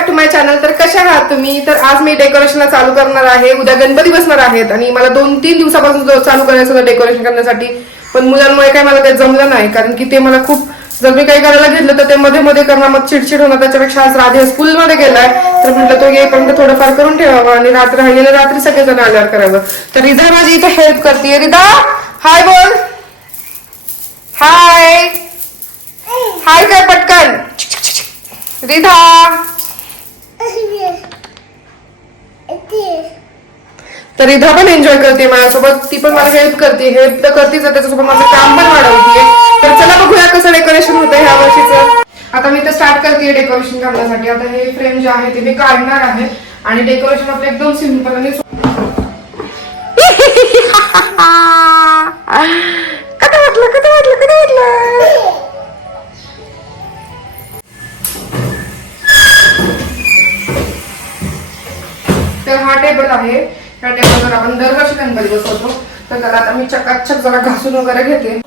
Back to my channel. तर कशा आहात तुम्ही? तर आज मी डेकोरेशनला चालू करणार आहे. उद्या गणपती बसणार आहेत आणि मला 2-3 दिवसापासून चालू करायचं होतं डेकोरेशन करण्यासाठी, पण मुलांमुळे काय मला ते जमलं नाही. कारण की ते मला खूप जर मी काही करायला घेतलं तर ते मध्ये मध्ये करणं मग चिडचिड होणार. त्याच्यापेक्षा आज राधे स्कूलमध्ये गेलाय तर म्हटलं तो येईपर्यंत थोडंफार करून ठेवावं आणि राहिलेलं रात्री सगळेजण आल्यावर करावं. तर रिधा माझी इथे हेल्प करते. रिधा हाय बोल. हाय हाय काय पटकन रिधा. तर रिधा पण एन्जॉय करते माझ्यासोबत, ती पण मला हेल्प करते. हेल्प तर करतेच, त्याच्यासोबत माझं काम पण वाढवते. तर चला बघूया कसं डेकोरेशन होतं ह्या वर्षीचं. आता मी तर स्टार्ट करते डेकोरेशन करण्यासाठी. आता हे फ्रेम जे आहे ते मी काढणार आहे आणि डेकोरेशन आपलं एकदम सिंपल आणि कधी वाटलं. तर हा टेबल आहे. त्या टेबलवर आपण दरवर्षी गणपती बसवतो. तर त्याला आता मी चकाचक जरा घासून वगैरे घेते.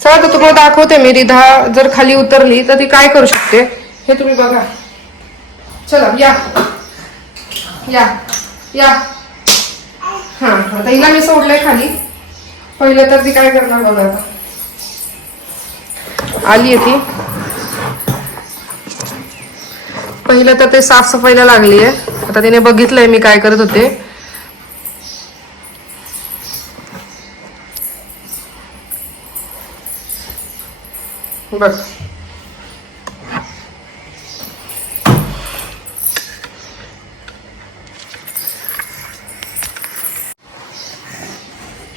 चला तर तुम्हाला दाखवते मी. रिधा जर खाली उतरली तर ती काय करू शकते हे तुम्ही बघा. चला या या या. हा आता हिला मी सोडलंय खाली. पहिलं तर ती काय करणार बघा. आता आली आहे ती. पहिलं तर ते साफसफाईला लागली आहे. आता तिने बघितलंय मी काय करत होते. बघ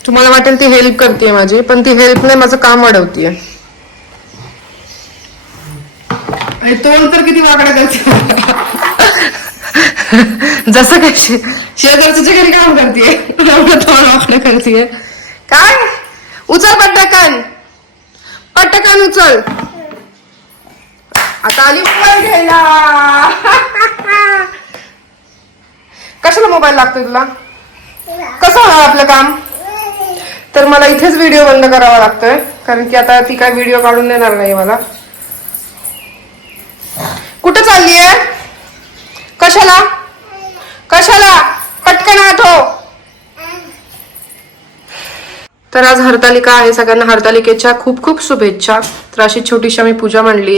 तुम्हाला वाटेल ती हेल्प करते माझी, पण ती हेल्प नाही, माझं काम वाढवतीये. आणि तोंड तर किती वाकडा करते. जसं काय शेजारच्या घरी काम करते तोंड वाकडं करते. काय उचल पटकन पटकन उचल. आता आली मोबाईल घ्यायला. कशाला मोबाईल लागतोय तुला? कसं होणार आपलं काम? तर मला इथेच व्हिडिओ बंद करावा लागतोय कारण की आता ती काय व्हिडिओ काढून देणार नाही मला. कुठं चाललीये? कशाला कशाला पटकन आत हो. तर आज हरतालिका आहे. सगळ्यांना हरतालिकेच्या खूप खूप शुभेच्छा. तर अशी छोटीशी आम्ही पूजा मांडली.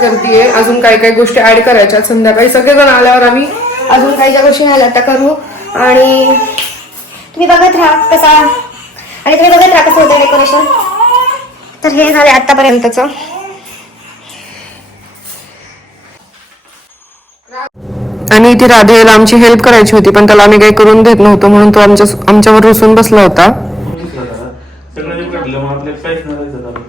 करतीये. अजून काही काही गोष्टी ऍड करायच्या. संध्याकाळी सगळेजण आल्यावर आम्ही अजून काही ज्या गोष्टी आल्या त्या करू. आणि तुम्ही बघत राहा कसं होतं डेकोरेशन. तर हे झाले आतापर्यंतचं. आणि ती राधेला आमची हेल्प करायची होती, पण त्याला आम्ही काही करून देत नव्हतो म्हणून तो आमच्यावर रुसून बसला होता. सगळं घडलं मग आपल्याला काहीच नाही राहायचं.